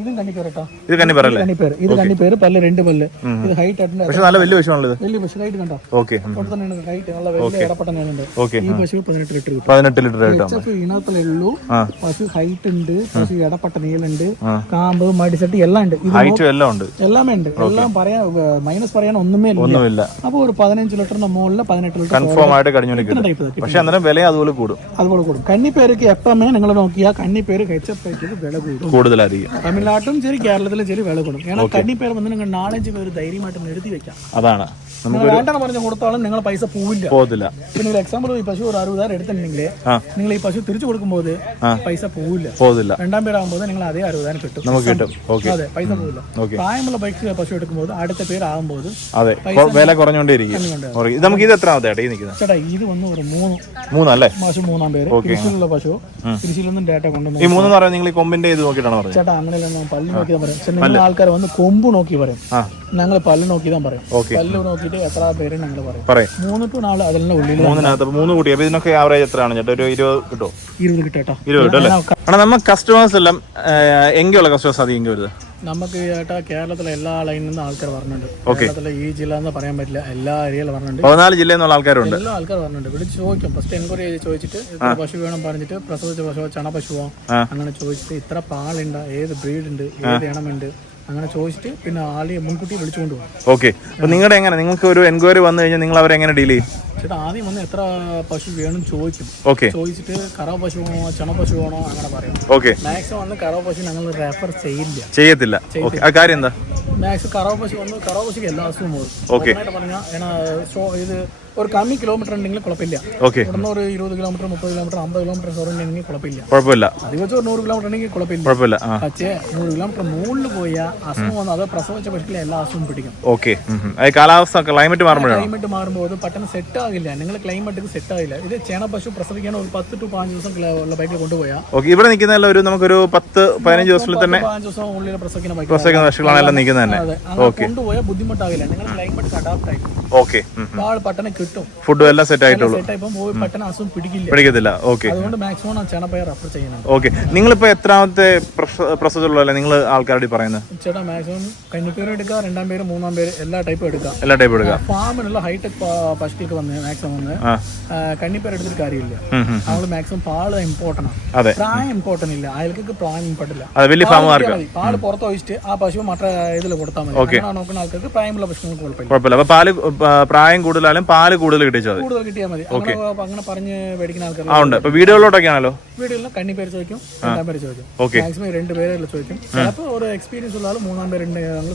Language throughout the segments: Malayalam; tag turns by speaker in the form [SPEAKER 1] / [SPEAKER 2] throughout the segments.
[SPEAKER 1] ഇതും കണ്ണിപ്പേർ കേട്ടോ
[SPEAKER 2] ഇത് കന്നിപ്പറല്ലേ
[SPEAKER 1] കണ്ണിപ്പേർ ഇത് കണ്ണിപ്പേർ പല്ല് രണ്ട് പല്ല്. ഇത് ഹൈറ്റ്
[SPEAKER 2] പക്ഷെ നല്ല വലിയ പശുവാണല്ലോ ഇത്.
[SPEAKER 1] വലിയ പശു. ഹൈറ്റ് കണ്ടോ?
[SPEAKER 2] ഓക്കെ
[SPEAKER 1] അവിടെ ഹൈറ്റ് നല്ല വലിയ ഇടപെട്ടനുണ്ട് ഈ പശു പതിനെട്ട് ലിറ്റർ
[SPEAKER 2] പതിനെട്ട് ലിറ്റർ
[SPEAKER 1] പശു ഇനത്തിലേ ഉള്ളൂ. പശു ഹൈറ്റ് ഉണ്ട് പശു ഇടപെട്ട നീലുണ്ട് കാമ്പ് മടിച്ചട്ടി എല്ലാം ഉണ്ട്.
[SPEAKER 2] ഹൈറ്റ് എല്ലാം ഉണ്ട്.
[SPEAKER 1] എല്ലാമേ ഉണ്ട്. എല്ലാം പറയാൻ മൈനസ് പറയാൻ ഒന്നുമേ
[SPEAKER 2] ഒന്നുമില്ല.
[SPEAKER 1] അപ്പൊ ഒരു പതിനഞ്ച് ലിറ്ററിന്റെ മുകളിൽ പതിനെട്ട് ലിറ്റർ
[SPEAKER 2] കൺഫേം ആയിട്ട്
[SPEAKER 1] കഴിഞ്ഞു
[SPEAKER 2] പക്ഷെ അന്നേരം വില അതുപോലെ കൂടും.
[SPEAKER 1] അതുപോലെ കൂടും. കന്നിപ്പേരൊക്കെ എപ്പോഴേ നിങ്ങൾ നോക്കിയാൽ കന്നിപ്പേര് ഹെച്ചപ്പേക്ക് വില കൂടും.
[SPEAKER 2] കൂടുതലായിരിക്കും.
[SPEAKER 1] തമിഴ്നാട്ടിലും ശരി കേരളത്തിലും ശരി വില കൊടുക്കും. കാരണം കണ്ണിപ്പേർ വന്ന് നിങ്ങൾ നാലഞ്ച് പേര് ധൈര്യമായിട്ട് എഴുതി വെക്കാം.
[SPEAKER 2] അതാണ്.
[SPEAKER 1] വേണ്ടെന്ന് പറഞ്ഞ് കൊടുത്താലും നിങ്ങൾ പൈസ പോവില്ല.
[SPEAKER 2] പോകത്തില്ല
[SPEAKER 1] പിന്നെ ഒരു എക്സാമ്പിൾ ഈ പശു ഒരു അറുപതായിരം എടുത്തിട്ടുണ്ടെങ്കിൽ നിങ്ങൾ ഈ പശു തിരിച്ചു കൊടുക്കുമ്പോൾ പൈസ പോവില്ല.
[SPEAKER 2] പോകത്തില്ല
[SPEAKER 1] രണ്ടാം പേരാകുമ്പോൾ നിങ്ങൾ അതേ അറുപതായിരം കിട്ടും.
[SPEAKER 2] നമുക്ക് കിട്ടും. ഓക്കെ.
[SPEAKER 1] അതെ പൈസ പോവില്ല.
[SPEAKER 2] ഓക്കെ.
[SPEAKER 1] പ്രായമുള്ള ബൈക്ക് പശു എടുക്കുമ്പോൾ അടുത്ത പേരാകുമ്പോൾ
[SPEAKER 2] അതെ വില കുറഞ്ഞുകൊണ്ടേയിരിക്കും. ഇത് നമുക്ക് ഇത് എത്ര ആവട്ടെ നിൽക്കുന്നത്.
[SPEAKER 1] ചേട്ടാ ഇത് വന്ന് ഒരു മൂന്ന്.
[SPEAKER 2] മൂന്നല്ലേ?
[SPEAKER 1] പശു മൂന്നാം പേര്. കൃഷിയിലുള്ള പശു. കൃഷിയിലൊന്നും ഡേറ്റ കൊണ്ടുവന്നു
[SPEAKER 2] ഈ മൂന്ന് പറയുന്നത് നിങ്ങൾ ഈ കൊമ്പിന്റെ ഇത് നോക്കിയിട്ടാണ്
[SPEAKER 1] ചേട്ടാ അങ്ങനെയല്ല പല്ല് നോക്കിയാൽ പറയും. പക്ഷെ നിങ്ങൾ ആൾക്കാർ വന്ന് കൊമ്പ് നോക്കി പറയും. ഞങ്ങൾ പല്ല് നോക്കിയതാ പറയും.
[SPEAKER 2] ഓക്കെ.
[SPEAKER 1] പല്ല് നോക്കിയിട്ട് എത്ര പേര് ഞങ്ങൾ പറയും.
[SPEAKER 2] പറയും.
[SPEAKER 1] മൂന്ന് ടു നാല് അതിലെ ഉള്ളിൽ
[SPEAKER 2] മൂന്നിനകത്ത് മൂന്ന് കൂട്ടി. അപ്പൊ ഇതിനൊക്കെ ആവറേജ് എത്രയാണ് ചേട്ടാ? ഒരു ഇരുപത് കിട്ടോ?
[SPEAKER 1] ഇരുപത് കിട്ടോ
[SPEAKER 2] ഇരുപത് കിട്ടോ അല്ലേ? നമ്മൾ നമ്മ കസ്റ്റമേഴ്സ് എല്ലാം എങ്കിലുള്ള കസ്റ്റമേഴ്സ് അധികം വരുന്നത്?
[SPEAKER 1] നമുക്ക് ചേട്ടാ കേരളത്തിലെ എല്ലാ ലൈനിൽ നിന്നും ആൾക്കാർ പറഞ്ഞിട്ടുണ്ട് കേരളത്തിലെ ഈ ജില്ല എന്ന് പറയാൻ പറ്റില്ല. എല്ലാ ഏരിയയിലും പറഞ്ഞിട്ടുണ്ട്
[SPEAKER 2] പതിനാല് ജില്ലയിൽ നിന്നുള്ള ആൾക്കാരുണ്ട്.
[SPEAKER 1] എല്ലാ ആൾക്കാർ പറഞ്ഞിട്ടുണ്ട് വിളിച്ച് ചോദിക്കും. ഫസ്റ്റ് എൻക്വയറി ചെയ്ത് ചോദിച്ചിട്ട് ഇത്ര പശു വേണം പറഞ്ഞിട്ട് പ്രസവിച്ച പശുവോ
[SPEAKER 2] ചണപശുവോ
[SPEAKER 1] അങ്ങനെ ചോദിച്ചിട്ട് ഇത്ര പാളുണ്ട് ഏത് ബ്രീഡ് ഉണ്ട് ഏത് ഇനമുണ്ട്. അങ്ങനെ ചോദിച്ചിട്ട് പിന്നെ ആളെ മുൻകൂട്ടി വിളിച്ചുകൊണ്ട് പോകും
[SPEAKER 2] ഓക്കെ അപ്പൊ നിങ്ങളുടെ എങ്ങനെ? നിങ്ങൾക്ക് ഒരു എൻക്വയറി വന്നു കഴിഞ്ഞാൽ നിങ്ങൾ അവരെ എങ്ങനെ ഡീൽ ചെയ്യും?
[SPEAKER 1] ചേട്ടാ ആദ്യം വന്ന് എത്ര പശു വേണം ചോദിക്കും
[SPEAKER 2] ഓക്കെ
[SPEAKER 1] ചോദിച്ചിട്ട് കറവ പശു വേണോ ചണ പശു വേണോ അങ്ങനെ പറയും
[SPEAKER 2] ഓക്കെ
[SPEAKER 1] മാക്സിമം വന്ന് കറവ പശു ഞങ്ങൾ റെഫർ ചെയ്യില്ല.
[SPEAKER 2] ചെയ്യത്തില്ല. ഓക്കെ ആ കാര്യം എന്താ?
[SPEAKER 1] മാക്സിമം കറവ പശു വന്ന് കറവ പശുക്ക് എല്ലാ അസുഖവും പോകും
[SPEAKER 2] ഓക്കെ
[SPEAKER 1] പറഞ്ഞാൽ ഇത് ഒരു കമ്മി കിലോമീറ്റർ ഉണ്ടെങ്കിൽ കുഴപ്പമില്ല.
[SPEAKER 2] ഓക്കെ
[SPEAKER 1] ഇവിടുന്ന് ഒരു ഇരുപത് കിലോമീറ്റർ മുപ്പത് കിലോമീറ്റർ അമ്പത് കിലോമീറ്റർ സോറി ഉണ്ടെങ്കിൽ കുഴപ്പമില്ല.
[SPEAKER 2] കുഴപ്പമില്ല.
[SPEAKER 1] അത് വെച്ച് ഒരു നൂറ് കിലോമീറ്റർ ഉണ്ടെങ്കിൽ കുഴപ്പമില്ല.
[SPEAKER 2] കുഴപ്പമില്ല
[SPEAKER 1] പക്ഷേ നൂറ് കിലോമീറ്റർ മുകളിൽ പോയാൽ അസുഖം വന്ന് അത് പ്രസവിച്ച പക്ഷേ എല്ലാ അസുഖവും പിടിക്കും.
[SPEAKER 2] ഓക്കെ കാലാവസ്ഥ ക്ലൈമറ്റ് മാറുമ്പോഴാണ്?
[SPEAKER 1] ക്ലൈമറ്റ് മാറുമ്പോൾ അത് പെട്ടെന്ന് സെറ്റ് ആകില്ല. നിങ്ങൾ ക്ലൈമറ്റ് സെറ്റ് ആകില്ല. ഇത് ചേണ പശു പ്രസവിക്കാൻ ഒരു പത്ത് ടു പതിനഞ്ച് ദിവസം ഉള്ള ബൈക്കിൽ കൊണ്ടുപോയാൽ
[SPEAKER 2] ഓക്കെ ഇവിടെ നിൽക്കുന്ന ഒരു നമുക്കൊരു പത്ത് പതിനഞ്ച് ദിവസത്തിൽ തന്നെ
[SPEAKER 1] പതിനഞ്ച് ദിവസം ഉള്ളിൽ പ്രസവിക്കുന്ന ബൈക്ക്
[SPEAKER 2] പ്രസവിക്കുന്ന എല്ലാം നിൽക്കുന്നത് തന്നെ.
[SPEAKER 1] ഓക്കെ കൊണ്ടുപോയാൽ ബുദ്ധിമുട്ടാകില്ല. നിങ്ങൾ ക്ലൈമറ്റ് അഡാപ്റ്റ് ആയി
[SPEAKER 2] ഓക്കെ
[SPEAKER 1] പെട്ടെന്ന് കിട്ടും
[SPEAKER 2] ഫുഡും എല്ലാം സെറ്റ് ആയിട്ടുള്ളൂ. പിടിക്കത്തില്ല. ഓക്കെ.
[SPEAKER 1] അതുകൊണ്ട് മാക്സിമം ചേനപ്പയ റെഫർ ചെയ്യുന്നുണ്ട്.
[SPEAKER 2] ഓക്കെ. നിങ്ങളിപ്പോ എത്രാമത്തെ പ്രൊസസ്സുള്ളല്ലേ നിങ്ങൾ ആൾക്കാരോട് പറയുന്നത്?
[SPEAKER 1] ചേട്ടാ മാക്സിമം കഞ്ഞിപ്പേരും എടുക്കാം രണ്ടാം പേര് മൂന്നാം പേര് എല്ലാ ടൈപ്പും എടുക്കാം
[SPEAKER 2] എല്ലാ ടൈപ്പ് എടുക്കാം
[SPEAKER 1] ഫാമിനുള്ള ഹൈടെക് പശുക്കൾ വന്ന് മാക്സിമം വന്ന്
[SPEAKER 2] ആ.
[SPEAKER 1] എടുത്തിട്ട് കാര്യമില്ല.
[SPEAKER 2] അവൾ.
[SPEAKER 1] നമ്മൾ മാക്സിമം പാൾ ഇമ്പോർട്ടന്റ് ആണ്.
[SPEAKER 2] അതെ.
[SPEAKER 1] പ്രായം ഇമ്പോർട്ടന്റ് ഇല്ല. അയാൾക്ക് പ്രായം ഇമ്പോർട്ടന്റ് ഇല്ല. പാൽ പുറത്ത് ഒഴിച്ചിട്ട് ആ പശു മറ്റേ ഇതിൽ കൊടുത്താൽ മതി. നോക്കുന്ന ആൾക്കാർക്ക് പ്രായമുള്ള പശുക്കൾക്ക് കുഴപ്പമില്ല.
[SPEAKER 2] കുഴപ്പമില്ല. അപ്പൊ പാൽ പ്രായം കൂടുതലാലും പാൽ കൂടുതൽ കിട്ടിച്ചാൽ മതി
[SPEAKER 1] കൂടുതൽ കിട്ടിയാൽ മതി. അങ്ങനെ അങ്ങനെ പറഞ്ഞ് മേടിക്കുന്ന ആൾക്കാർ
[SPEAKER 2] ആ ഉണ്ട്. ഇപ്പൊ വീടുകളിലോട്ടൊക്കെ ആണല്ലോ
[SPEAKER 1] വീടുകളിൽ കണ്ണി പേര് ചോദിക്കും രണ്ടാം പേര് ചോദിക്കും.
[SPEAKER 2] ഓക്കെ
[SPEAKER 1] മാക്സിമം രണ്ട് പേരെല്ലാം ചോദിക്കും. ചിലപ്പോൾ ഒരു എക്സ്പീരിയൻസ് ഉള്ള ആൾ മൂന്നാം പേര്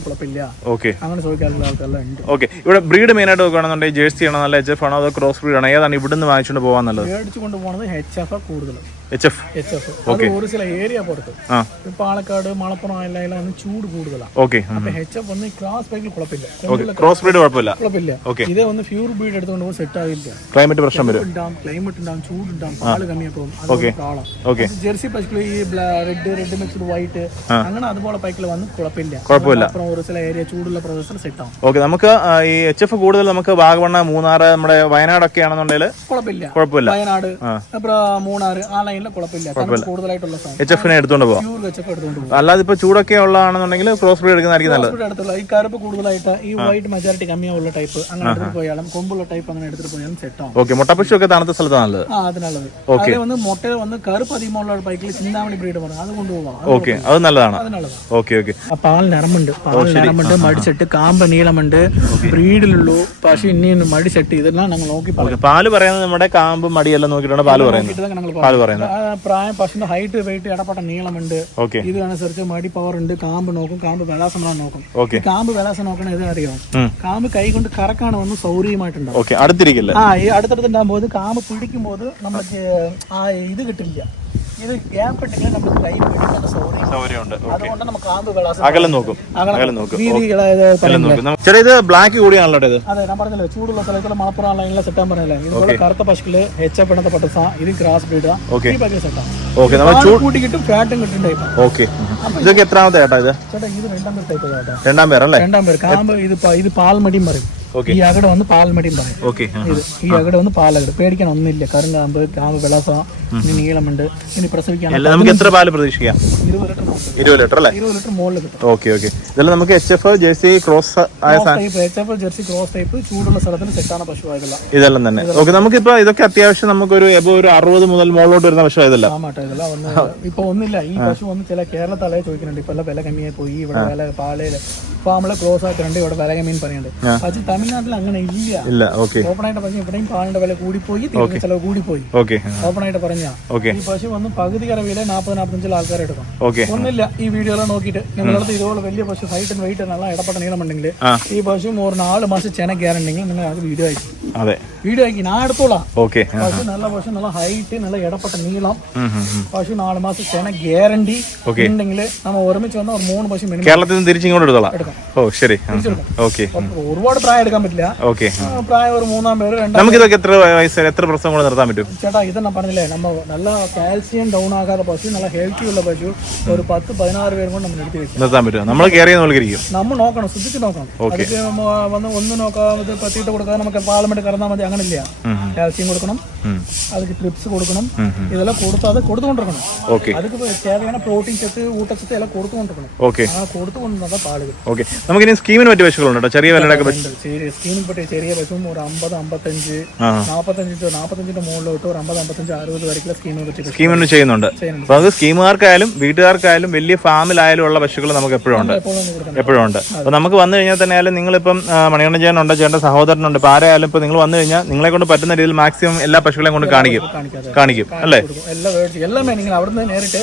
[SPEAKER 1] കുഴപ്പമില്ല.
[SPEAKER 2] ഓക്കെ
[SPEAKER 1] അങ്ങനെ ചോദിക്കാനുള്ള ആൾക്കാരെല്ലാം ഉണ്ട്.
[SPEAKER 2] ഓക്കെ ഇവിടെ ബ്രീഡ് മെയിൻ ആയിട്ട് നോക്കുകയാണെന്നുണ്ടെങ്കിൽ ജേഴ്സി ആണോ നല്ല എച്ച് എഫ് ആണോ അതോ ക്രോസ് ബ്രീഡ് ആണോ? ഏതാണ് ഇവിടുന്ന് വാങ്ങിച്ചുകൊണ്ട് പോകാൻ നല്ലത്
[SPEAKER 1] മേടിച്ചു കൊണ്ടുപോകുന്നത് എച്ച് എഫ് കൂടുതൽ
[SPEAKER 2] എച്ച് എഫ്
[SPEAKER 1] എച്ച് എഫ് അത് ഒരു ചില ഏരിയ പുറത്ത് പാലക്കാട് മലപ്പുറം എല്ലാം ചൂട് കൂടുതലാണ്
[SPEAKER 2] ഓക്കെ
[SPEAKER 1] എച്ച് എഫ് ഒന്ന് ക്രോസ് ബൈക്കിൽ കുഴപ്പമില്ല.
[SPEAKER 2] ക്രോസ് ബ്രീഡ് കുഴപ്പമില്ല.
[SPEAKER 1] കുഴപ്പമില്ല.
[SPEAKER 2] ഓക്കെ
[SPEAKER 1] ഇതേ ഒന്ന് ഫ്യൂർ ബ്രീഡ് എടുത്തുകൊണ്ട് സെറ്റ് ആവില്ല
[SPEAKER 2] ക്ലൈമറ്റ് പ്രശ്നം വരും.
[SPEAKER 1] ഉണ്ടാവും ക്ലൈമറ്റ് ഉണ്ടാവും ചൂടുണ്ടാവും പാൽ കമ്മിയാക്കും അതൊക്കെ പ്രാളം
[SPEAKER 2] ഓക്കെ
[SPEAKER 1] ജെർസി പശുക്കൾ ഈ റെഡ് റെഡ് മിക്സ്ഡ് വൈറ്റ് അങ്ങനെ അതുപോലെ പൈക്കിൽ വന്ന് കുഴപ്പമില്ല.
[SPEAKER 2] കുഴപ്പമില്ല.
[SPEAKER 1] അപ്പുറം ഒരു ചില ഏരിയ ചൂടുള്ള പ്രദേശത്തിൽ സെറ്റ് ആവും.
[SPEAKER 2] ഓക്കെ നമുക്ക് ഈ എച്ച് എഫ് കൂടുതൽ നമുക്ക് വാഗമണ്ണ മൂന്നാറ് നമ്മുടെ വയനാട് ഒക്കെ ആണെന്നുണ്ടെങ്കിൽ
[SPEAKER 1] കുഴപ്പമില്ല.
[SPEAKER 2] കുഴപ്പമില്ല.
[SPEAKER 1] വയനാട് അപ്പുറം മൂന്നാറ് ആ ലൈനിൽ
[SPEAKER 2] എച്ച് എഫിനെ പോവാം. അല്ലാതെ ഇപ്പൊ ചൂടൊക്കെ ഉള്ളതാണെന്നുണ്ടെങ്കിൽ ക്രോസ് ബ്രീഡ് എടുക്കുന്നതായിരിക്കും നല്ലത്.
[SPEAKER 1] ഈ കറുപ്പ് കൂടുതലായിട്ട് ഈ വൈറ്റ് മെജോറിറ്റി കമ്മിയുള്ള ടൈപ്പ് അങ്ങനെ എടുത്തിട്ട് പോയാലും കൊമ്പുള്ള ടൈപ്പ് അങ്ങനെ എടുത്തിട്ട് പോയാലും സെറ്റ് ആവും.
[SPEAKER 2] ഓക്കെ മുട്ടപ്പശു ഒക്കെ തണുത്ത സ്ഥലത്താണ് നല്ലത്.
[SPEAKER 1] അതിനുള്ളത് വന്ന് കറുപ്പ് അധികമുള്ള ബൈക്കിൽ ചിന്താമണി ബ്രീഡ് പറഞ്ഞു അത് കൊണ്ടുപോകാം അത്
[SPEAKER 2] ഓക്കെ അത് നല്ലതാണ്. ഓക്കെ ഓക്കെ
[SPEAKER 1] പാൽ നിറമുണ്ട്. പാൽ നിറമുണ്ട് മടിച്ചെട്ട് കാമ്പ നീളമുണ്ട്. ബ്രീഡിലുള്ളൂ. പക്ഷെ ഇനിയും മടിച്ചെട്ട് ഇതെല്ലാം ഞങ്ങൾ നോക്കി
[SPEAKER 2] പാൽ പറയുന്നത് നമ്മുടെ കാമ്പ് മടിയെല്ലാം നോക്കിയിട്ടാണ് പാൽ പറയുന്നത്. പാൽ പറയുന്നത്.
[SPEAKER 1] പ്രായം പശുവിന്റെ ഹൈറ്റ് വെയിറ്റ് ഇടപെട്ട നീളമുണ്ട്. ഇത് അനുസരിച്ച് മടി പവർ ഉണ്ട്. കാമ്പ് നോക്കും. കാമ്പ് വിലാസം നോക്കും. കാമ്പ് വിലാസം നോക്കണ ഇത് അറിയാം? കാമ്പ് കൈ കൊണ്ട് കറക്കാണ് വന്ന് സൗകര്യമായിട്ടുണ്ടാവും.
[SPEAKER 2] അടുത്തിരിക്കില്ല?
[SPEAKER 1] ആ ഈ അടുത്തടുത്തുണ്ടാകുമ്പോൾ കാമ്പ് പിടിക്കുമ്പോൾ നമുക്ക് ആ ഇത് കിട്ടില്ല. ഇത് ഗ്യാപ്പ് ഉണ്ടെങ്കിൽ നമുക്ക് കൈ പിടിക്കാൻ സൗകര്യം
[SPEAKER 2] സൗകര്യമുണ്ട്.
[SPEAKER 1] അതുകൊണ്ട് നമുക്ക് കാമ്പ് വിലാസം
[SPEAKER 2] അകലം നോക്കും.
[SPEAKER 1] അകലം
[SPEAKER 2] നോക്കും. അകലം ഇത് ബ്ലാക്ക് കൂടിയാണല്ലോ ഇത്.
[SPEAKER 1] അതെ ഞാൻ പറഞ്ഞല്ലോ ചൂടുള്ള സ്ഥലത്തുള്ള മലപ്പുറം ലൈനിലെ സെറ്റാൻ പറഞ്ഞല്ലേ ഇതുപോലെ കറുത്ത പശുക്കൾ എച്ച് പെണ്ണത്തെ പട്ടസ ഇത് ക്രാസ് ബ്രീഡാ
[SPEAKER 2] ഓക്കെ. നമ്മൾ
[SPEAKER 1] ചൂട് കൂട്ടി കിട്ടും ഫാറ്റും കിട്ടും ടൈപ്പ്
[SPEAKER 2] ഓക്കെ. ഇതൊക്കെ എത്രാമത്തെ ഇത്?
[SPEAKER 1] ചേട്ടാ ഇത് രണ്ടാം പേർ ടൈപ്പ് ചേട്ടാ
[SPEAKER 2] രണ്ടാം പേരല്ലേ?
[SPEAKER 1] രണ്ടാം പേർ കാമ്പ് ഇത് ഇത് പാൽമടിയും പറയും. ഈ അകടെ വന്ന് പാൽമടിയും പറയും. ഇത് ഈ അകടെ വന്ന് പാലകട്. പേടിക്കാൻ ഒന്നുമില്ല. കറുങ്കാമ്പ് കാമ്പ് വിളസം ഇനി നീളമുണ്ട്. ഇനി പ്രസവിക്കാൻ
[SPEAKER 2] നമുക്ക് എത്ര പാൽ പ്രതീക്ഷിക്കാം?
[SPEAKER 1] ഇരുപത് ലിറ്റർ.
[SPEAKER 2] ഇരുപത് ലിറ്റർ അല്ലേ?
[SPEAKER 1] ഇരുപത് ലിറ്റർ മുകളിൽ കിട്ടും.
[SPEAKER 2] ഓക്കെ ഓക്കെ ഇതെല്ലാം നമുക്ക് എച്ച് എഫ് ജേഴ്സി ക്രോസ് ആയ
[SPEAKER 1] സാധനം. Type H F Jersey cross type ചൂടുള്ള സ്ഥലത്തിന് സെറ്റാണ് പശു ആയതല്ല
[SPEAKER 2] ഇതെല്ലാം. തന്നെ ഓക്കെ നമുക്കിപ്പോ ഇതൊക്കെ അത്യാവശ്യം നമുക്കൊരു എബോ ഒരു അറുപത് മുതൽ മുകളിലോട്ട് വരുന്ന പശു
[SPEAKER 1] ആയതല്ല ഇപ്പൊ ഒന്നില്ല ഈ പശു ഒന്ന് ചില കേരളത്തിലെ ചോദിക്കുന്നുണ്ട്. ഇപ്പൊ വില കമ്മിയായി പോയി. ഇവിടെ വില പാലയിൽ ഫാമിലെ ക്ലോസ് ആക്കുന്നുണ്ട് ഇവിടെ വില കമ്മിയെന്ന് പറയുന്നുണ്ട്. പക്ഷെ തമിഴ്നാട്ടിൽ അങ്ങനെ ഇല്ല.
[SPEAKER 2] ഇല്ല ഓക്കെ
[SPEAKER 1] ഓപ്പൺ ആയിട്ട് പറഞ്ഞു ഇവിടെയും പാലിന്റെ വില കൂടിപ്പോയി ചിലവ് കൂടിപ്പോയി.
[SPEAKER 2] ഓക്കെ
[SPEAKER 1] ഓപ്പൺ ആയിട്ട് പറഞ്ഞ ഈ പശു വന്ന് പകുതി കറവിയിൽ നാൽപ്പത് നാൽപ്പത്തഞ്ചിൽ ആൾക്കാർ എടുക്കും. ഒന്നില്ല ഈ വീഡിയോയിൽ നോക്കിയിട്ട്. നിങ്ങളടുത്ത് ഇതുപോലെ വലിയ പശു ഹൈറ്റ് ആൻഡ് വെയിറ്റ് നല്ല ഇടപെട്ട നീളമുണ്ടെങ്കിൽ. ഈ പശു ഒരു നാല് മാസം ചെന ഗ്യാരണ്ടെങ്കിൽ നിങ്ങൾ അത് വീഡിയോ അയക്കും.
[SPEAKER 2] അതെ.
[SPEAKER 1] വീഡിയോ അയക്കി. ഞാൻ എടുത്തോളാം.
[SPEAKER 2] ഓക്കെ
[SPEAKER 1] പശു നല്ല പശു നല്ല ഹൈറ്റ് നല്ല ഇടപെട്ട നീളം. പശു നാല് മാസം ചെന ഗ്യാരണ്ടി. ഉണ്ടെങ്കിൽ നമ്മൾ ഒരുമിച്ച് വന്ന ഒരു മൂന്ന് പശു
[SPEAKER 2] കേരളത്തിൽ നിന്ന് തിരിച്ചിങ്ങോട്ട് എടുത്തോളാം. ഓ ശരി. ഓക്കെ
[SPEAKER 1] ഒരുപാട് പ്രായം എടുക്കാൻ പറ്റില്ല.
[SPEAKER 2] ഓക്കെ.
[SPEAKER 1] പ്രായം ഒരു മൂന്നാം പേര്
[SPEAKER 2] നമുക്ക് ഇതൊക്കെ എത്ര വയസ്സ് എത്ര പ്രശ്നം കൂടെ നിർത്താൻ പറ്റും?
[SPEAKER 1] ചേട്ടാ ഇതെന്നാ പറഞ്ഞില്ലേ നമ്മൾ നല്ല കാൽസ്യം ഡൗൺ ആകാതെ പശു നല്ല ഹെൽത്തി ഉള്ള പശു ഒരു പത്ത് പതിനാറ് പേരും കൊണ്ട് നമ്മൾ എടുത്ത് വെക്കും.
[SPEAKER 2] നിർത്താൻ പറ്റും നമ്മൾ കയറി നോക്കിയിരിക്കും
[SPEAKER 1] നമ്മൾ നോക്കണം ശ്രദ്ധിച്ച് നോക്കണം. വന്ന് ഒന്ന് നോക്കാമത് പത്തിയിട്ട് കൊടുക്കാൻ നമുക്ക് പാർലമെന്റ് കറന്നാൽ മതി അങ്ങനെ ഇല്ല കാൽസ്യം കൊടുക്കണം അതിക്ക് ട്രിപ്സ് കൊടുക്കണം ഇതെല്ലാം കൊടുത്ത് അത് കൊടുത്തുകൊണ്ടിരിക്കണം. അതൊക്കെ തേവയാണ് പ്രോട്ടീൻ ചെത്ത് ഊട്ടച്ചത്ത് എല്ലാം കൊടുത്തുകൊണ്ടിരിക്കണം. ആ കൊടുത്തുകൊണ്ടിരുന്ന പാലുകൾ
[SPEAKER 2] ഓക്കെ. നമുക്കിനി സ്കീമിന് പറ്റിയ പശുക്കളുണ്ടോ ചെറിയ വിലയുടെ
[SPEAKER 1] സ്കീനും പെട്ട്. ചെറിയ ബസ്സും ഒരു അമ്പത് അമ്പത്തഞ്ച് നാപ്പത്തഞ്ച് നാപ്പത്തഞ്ചിന്റെ മുകളിലോട്ട് ഒരു അമ്പത് അമ്പത്തഞ്ച് അറുപത് വരെയുള്ള സ്കീമുകൾ
[SPEAKER 2] സ്കീമിന് ചെയ്യുന്നുണ്ട്. അപ്പൊ അത് സ്കീമുകാർക്കായാലും വീട്ടുകാർക്കായാലും വലിയ ഫാമിലായാലും ഉള്ള പശുക്കൾ നമുക്ക് എപ്പോഴും ഉണ്ട്.
[SPEAKER 1] എപ്പോഴും
[SPEAKER 2] ഉണ്ട്. അപ്പൊ നമുക്ക് വന്നു കഴിഞ്ഞാൽ തന്നെ ആയാലും നിങ്ങളിപ്പം മണികണ്ഠൻ ചേട്ടനുണ്ട് ചേട്ടൻ സഹോദരനുണ്ട് ഇപ്പൊ ആരായാലും ഇപ്പൊ നിങ്ങൾ വന്നു കഴിഞ്ഞാൽ നിങ്ങളെ കൊണ്ട് പറ്റുന്ന രീതിയിൽ മാക്സിമം എല്ലാ പശുക്കളെയും കൊണ്ട് കാണിക്കും. കാണിക്കും അല്ലേ?
[SPEAKER 1] എല്ലാമേ നിങ്ങൾ അവിടുന്ന് നേരിട്ട്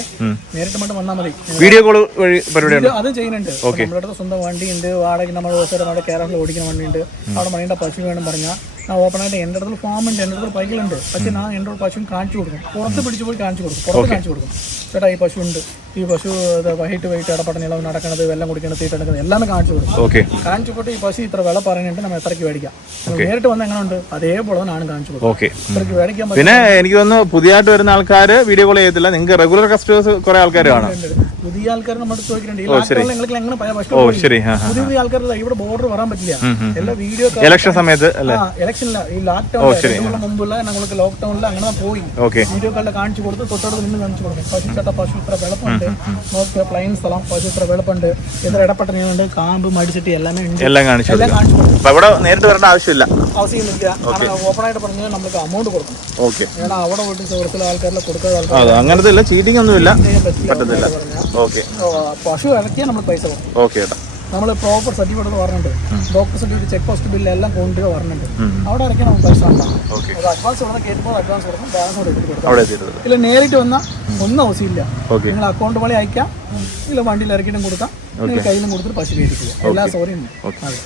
[SPEAKER 1] നേരിട്ട് മറ്റും വന്നാൽ മതി.
[SPEAKER 2] വീഡിയോ കോൾ വഴി പരിപാടിയുണ്ട്.
[SPEAKER 1] അത് ചെയ്യുന്നുണ്ട്. നമ്മുടെ സ്വന്തം വണ്ടി ഉണ്ട് വാടക നമ്മൾ നമ്മുടെ കേരളത്തിൽ ഓടിക്കുന്ന വണ്ടി ഉണ്ട് അവിടെ മണിയുടെ പശു വേണം പറഞ്ഞാൽ ഞാൻ ഓപ്പണായിട്ട് എന്റെ അടുത്ത് ഫാം ഉണ്ട് എന്റെ അടുത്ത് പൈകളുണ്ട്. പക്ഷേ ഞാൻ എന്റെ പശുവും കാണിച്ചു കൊടുക്കും. പുറത്ത് പിടിച്ചു പോയി കാണിച്ചു കൊടുക്കും പുറത്ത് കാണിച്ചു കൊടുക്കും. ചേട്ടാ ഈ പശു ഉണ്ട് ഈ പശു വൈകിട്ട് വൈകിട്ട് ഇടപെട്ട നിലവ് നടക്കണത് വെള്ളം കുടിക്കണത് തീട്ടെടുക്കുന്നത് എല്ലാം കാണിച്ചു കൊടുക്കും.
[SPEAKER 2] ഓക്കെ
[SPEAKER 1] കാണിച്ചു കൊടുത്ത് ഈ പശു ഇത്ര വില പറയുന്നുണ്ട് നമ്മൾ എത്രയ്ക്ക് മേടിക്കാം? നേരിട്ട് വന്ന് എങ്ങനെ ഉണ്ട് അതേപോലെ ആണ് കാണിച്ചു കൊടുക്കും.
[SPEAKER 2] ഓക്കെ
[SPEAKER 1] ഇത്രയ്ക്ക് മേടിക്കാൻ
[SPEAKER 2] പിന്നെ എനിക്ക് തോന്നുന്നു പുതിയതായിട്ട് വരുന്ന ആൾക്കാർ വീഡിയോ കോൾ ചെയ്യത്തില്ല. നിങ്ങൾക്ക് റെഗുലർ കസ്റ്റമേഴ്സ് കുറെ ആൾക്കാർ കാണും.
[SPEAKER 1] പുതിയ ആൾക്കാർ നമ്മൾ ചോദിക്കുന്നുണ്ട്. എങ്ങനെ
[SPEAKER 2] ഓ ശരി.
[SPEAKER 1] പുതിയ പുതിയ ആൾക്കാർ ഇവിടെ ബോർഡർ വരാൻ പറ്റില്ല. എല്ലാ വീഡിയോ
[SPEAKER 2] ഇലക്ഷൻ സമയത്ത്
[SPEAKER 1] ഇലക്ഷനില്ല ഈ ലോക്ക്ഡൌൺ മുമ്പുള്ള ഞങ്ങൾക്ക് ലോക്ക്ഡൌണിൽ അങ്ങനെ പോയി. വീഡിയോ കാളിൽ കാണിച്ചു കൊടുത്ത് തൊട്ടടുത്ത് നിന്ന് കാണിച്ചു കൊടുക്കും. പശു ചേട്ടാ പശു ഇത്ര വെളുപ്പുണ്ട് നോക്കിയ പ്ലെയിൻ സ്ഥലം പശു ഇത്ര വെളുപ്പുണ്ട്. ഇത്ര ഇടപെട്ട നീളുണ്ട് കാമ്പ് മടിച്ചിട്ട് എല്ലാമേ ഉണ്ട്.
[SPEAKER 2] എല്ലാം കാണിച്ചു
[SPEAKER 1] എല്ലാം കാണിച്ചു കൊടുക്കും.
[SPEAKER 2] അപ്പൊ ഇവിടെ നേരിട്ട് വരേണ്ട ആവശ്യമില്ല.
[SPEAKER 1] ആവശ്യമില്ല. കാരണം ഓപ്പൺ ആയിട്ട് പറഞ്ഞാൽ നമുക്ക് അമൗണ്ട് കൊടുക്കണം.
[SPEAKER 2] ഓക്കെ.
[SPEAKER 1] എടാ അവിടെ പോയിട്ട് സുഹൃത്തുക്കളെ ആൾക്കാരിലെ കൊടുക്കാതെ ആൾക്കാർ
[SPEAKER 2] അതെ അങ്ങനത്തെ ഇല്ല. ചീറ്റിംഗ് ഒന്നുമില്ല.
[SPEAKER 1] ചെയ്യാൻ പറ്റില്ല
[SPEAKER 2] പറ്റത്തില്ല
[SPEAKER 1] പറഞ്ഞാൽ
[SPEAKER 2] ഓക്കെ.
[SPEAKER 1] പശു ഇറക്കിയാൽ നമ്മൾ പൈസ കൊടുക്കും.
[SPEAKER 2] ഓക്കെ ചേട്ടാ
[SPEAKER 1] നമ്മൾ പ്രോപ്പർ സർട്ടിഫിക്കറ്റ് പറഞ്ഞിട്ടുണ്ട്. Doctor certificate check post bill എല്ലാം കൊണ്ടുവരിക പറഞ്ഞിട്ടുണ്ട്. അവിടെ ഇറക്കി നമുക്ക് പൈസ ഉണ്ടാവും അത് അഡ്വാൻസ് കൊടുക്കണം കയറ്റുമ്പോൾ അഡ്വാൻസ് കൊടുക്കും ബാലൻസ് കൊടുക്കാം.
[SPEAKER 2] അവിടെ എത്തിയിട്ടുണ്ട്.
[SPEAKER 1] ഇല്ല നേരിട്ട് വന്നാൽ ഒന്നും ആവശ്യമില്ല. നിങ്ങൾ അക്കൗണ്ട് വഴി അയക്കാം. ഇല്ല വണ്ടിയിൽ ഇറക്കിയിട്ടും കൊടുക്കാം. നിങ്ങൾ കയ്യിലും കൊടുത്തിട്ട് പശു കയറ്റിക്കുക എല്ലാ സൗകര്യം. അതെ.